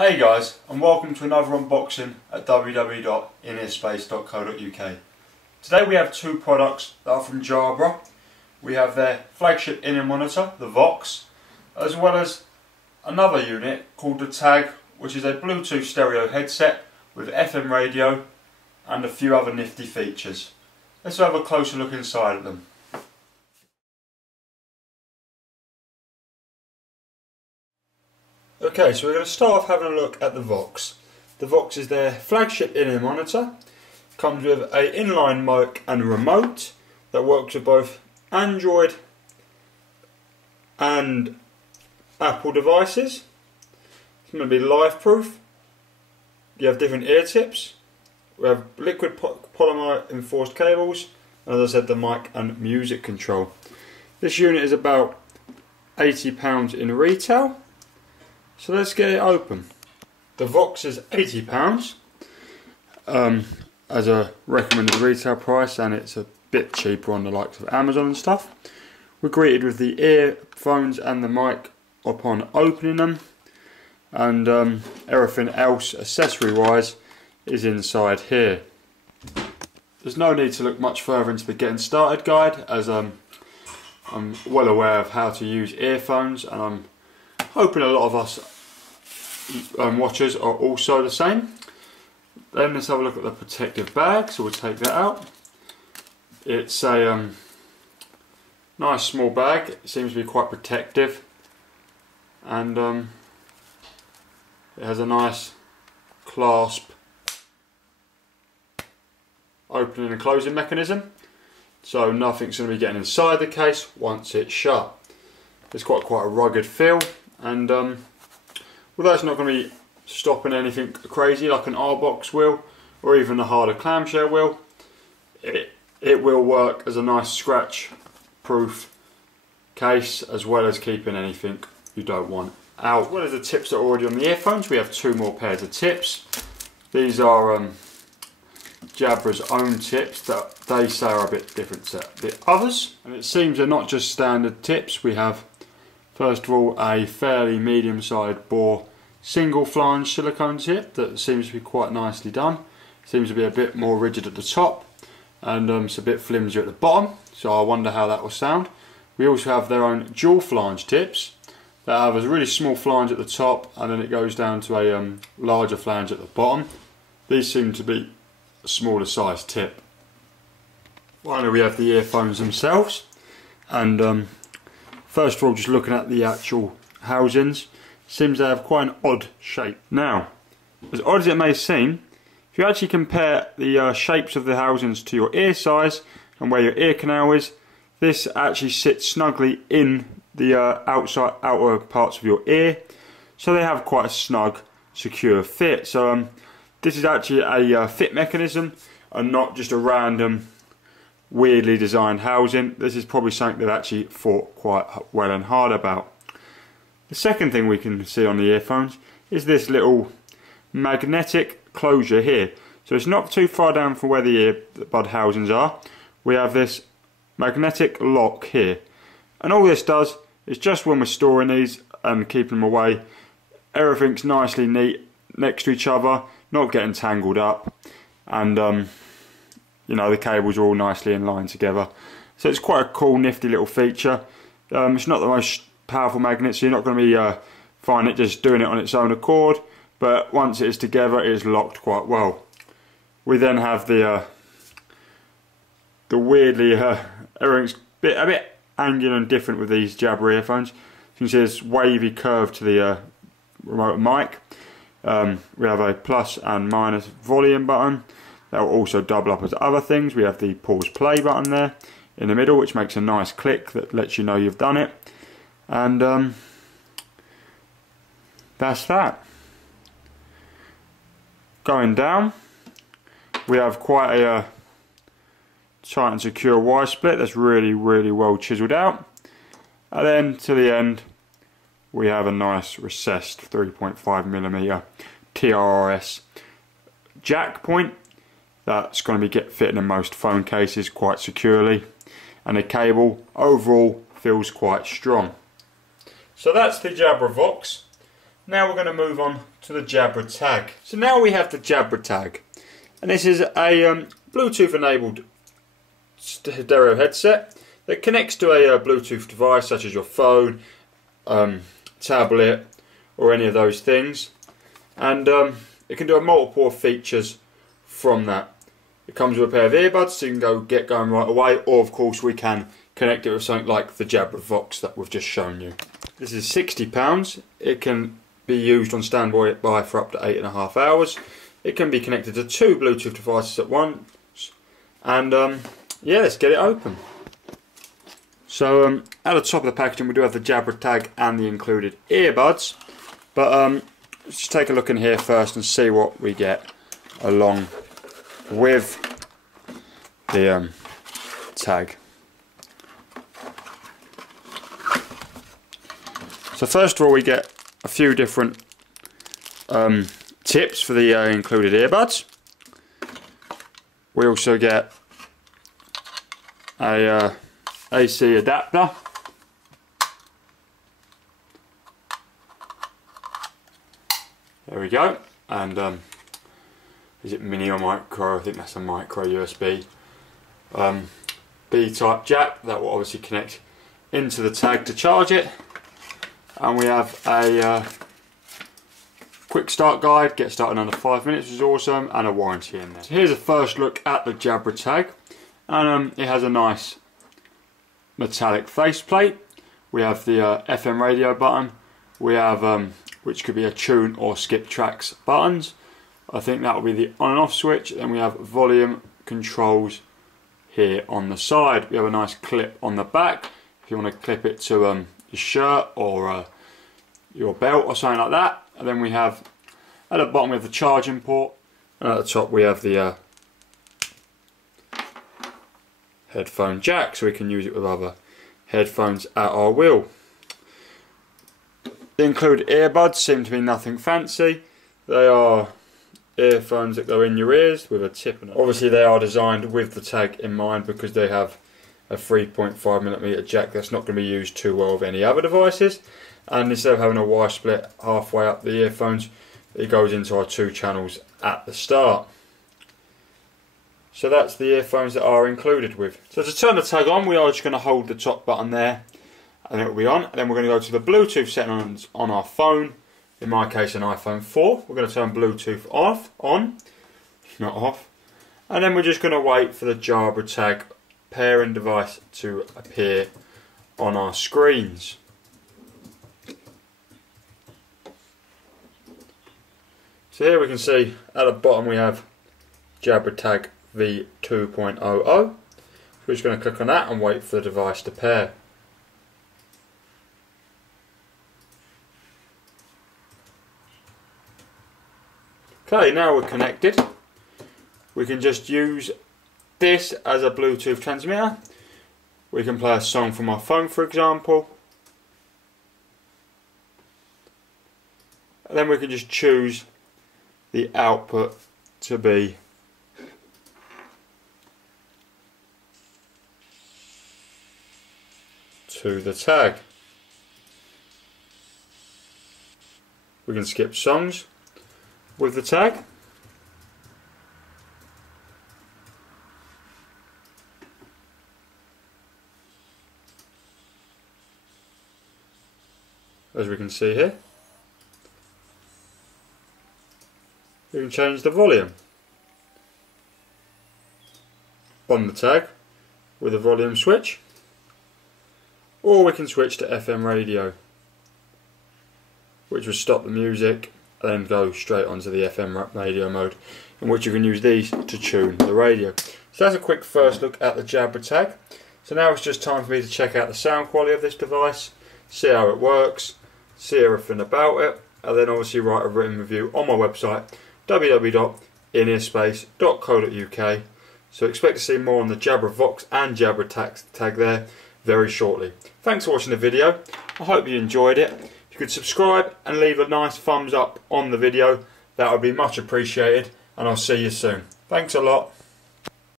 Hey guys, and welcome to another unboxing at www.inearspace.co.uk. Today we have two products that are from Jabra. We have their flagship in-ear monitor, the VOX, as well as another unit called the Tag, which is a Bluetooth stereo headset with FM radio and a few other nifty features. Let's have a closer look inside of them. Okay, so we're going to start off having a look at the VOX. The VOX is their flagship in-ear monitor. Comes with an inline mic and remote that works with both Android and Apple devices. It's going to be live proof. You have different ear tips. We have liquid polymer enforced cables, and as I said, the mic and music control. This unit is about £80 in retail. So let's get it open. The VOX is £80 as a recommended retail price, and it's a bit cheaper on the likes of Amazon and stuff. We're greeted with the earphones and the mic upon opening them, and everything else accessory wise is inside here. There's no need to look much further into the getting started guide, as I'm well aware of how to use earphones, and I'm hoping a lot of us watchers are also the same. Then let's have a look at the protective bag, so we'll take that out. It's a nice small bag. It seems to be quite protective, and it has a nice clasp opening and closing mechanism, so nothing's going to be getting inside the case once it's shut. It's got quite a rugged feel, and although it's not going to be stopping anything crazy like an R-Box will, or even a harder clamshell will, it will work as a nice scratch proof case, as well as keeping anything you don't want out. As well as the tips that are already on the earphones, we have two more pairs of tips. These are Jabra's own tips that they say are a bit different to the others, and it seems they're not just standard tips. We have, first of all, a fairly medium-sized bore single flange silicone tip that seems to be quite nicely done. Seems to be a bit more rigid at the top, and it's a bit flimsier at the bottom, so I wonder how that will sound. We also have their own dual flange tips that have a really small flange at the top, and then it goes down to a larger flange at the bottom. These seem to be a smaller size tip. Finally, we have the earphones themselves, and first of all, just looking at the actual housings, seems they have quite an odd shape. Now, as odd as it may seem, if you actually compare the shapes of the housings to your ear size and where your ear canal is, this actually sits snugly in the outer parts of your ear, so they have quite a snug, secure fit. So this is actually a fit mechanism and not just a random weirdly designed housing. This is probably something they've actually thought quite well and hard about. The second thing we can see on the earphones is this little magnetic closure here. So it's not too far down from where the earbud housings are. We have this magnetic lock here, and all this does is, just when we're storing these and keeping them away, everything's nicely neat next to each other, not getting tangled up, and you know, the cables are all nicely in line together. So it's quite a cool, nifty little feature. It's not the most powerful magnet, so you're not going to be find it just doing it on its own accord, but once it is together, it is locked quite well. We then have the weirdly everything's a bit angular and different with these Jabra earphones. You can see this wavy curve to the remote mic. We have a plus and minus volume button that will also double up as other things. We have the pause play button there in the middle, which makes a nice click that lets you know you've done it, and that's that. Going down, we have quite a tight and secure wire split that's really well chiselled out, and then to the end we have a nice recessed 3.5mm TRRS jack point that's going to be fitting in most phone cases quite securely, and the cable overall feels quite strong. So that's the Jabra VOX. Now we're going to move on to the Jabra Tag. So now we have the Jabra Tag, and this is a Bluetooth enabled stereo headset that connects to a Bluetooth device such as your phone, tablet or any of those things, and it can do a multiple of features from that. It comes with a pair of earbuds so you can get going right away, or of course we can connect it with something like the Jabra VOX that we've just shown you. This is £60. It can be used on standby for up to 8.5 hours. It can be connected to 2 Bluetooth devices at once, and yeah, let's get it open. So at the top of the packaging we do have the Jabra Tag and the included earbuds, but let's just take a look in here first and see what we get along with the tag. So first of all we get a few different tips for the included earbuds. We also get a AC adapter, there we go, and is it mini or micro? I think that's a micro USB. B-type jack that will obviously connect into the tag to charge it, and we have a quick start guide, get started in under 5 minutes, which is awesome, and a warranty in there. So here's a first look at the Jabra Tag, and it has a nice metallic faceplate. We have the FM radio button. We have which could be a tune or skip tracks buttons. I think that will be the on and off switch. Then we have volume controls here on the side. We have a nice clip on the back if you want to clip it to your shirt or your belt or something like that. And then we have at the bottom we have the charging port, and at the top we have the headphone jack, so we can use it with other headphones at our will. The included earbuds seem to be nothing fancy. They are earphones that go in your ears with a tip on it. Obviously they are designed with the tag in mind because they have a 3.5mm jack that's not going to be used too well with any other devices, and instead of having a wire split halfway up the earphones, it goes into our 2 channels at the start. So that's the earphones that are included with. So to turn the tag on, we are just going to hold the top button there and it will be on. And then we're going to go to the Bluetooth settings on our phone. In my case an iPhone 4. We're going to turn Bluetooth on, not off. And then we're just going to wait for the Jabra Tag pairing device to appear on our screens. So here we can see at the bottom we have Jabra Tag V2.00. We're just going to click on that and wait for the device to pair. Okay, now we're connected. We can just use this as a Bluetooth transmitter. We can play a song from our phone, for example. And then we can just choose the output to be to the tag. We can skip songs with the tag. As we can see here, we can change the volume on the tag with a volume switch, or we can switch to FM radio, which will stop the music and then go straight onto the FM radio mode, in which you can use these to tune the radio. So that's a quick first look at the Jabra Tag. So now it's just time for me to check out the sound quality of this device, see how it works, see everything about it, and then obviously write a written review on my website www.inearspace.co.uk. So expect to see more on the Jabra VOX and Jabra Tag there very shortly. Thanks for watching the video. I hope you enjoyed it. If you could subscribe and leave a nice thumbs up on the video, that would be much appreciated, and I'll see you soon. Thanks a lot.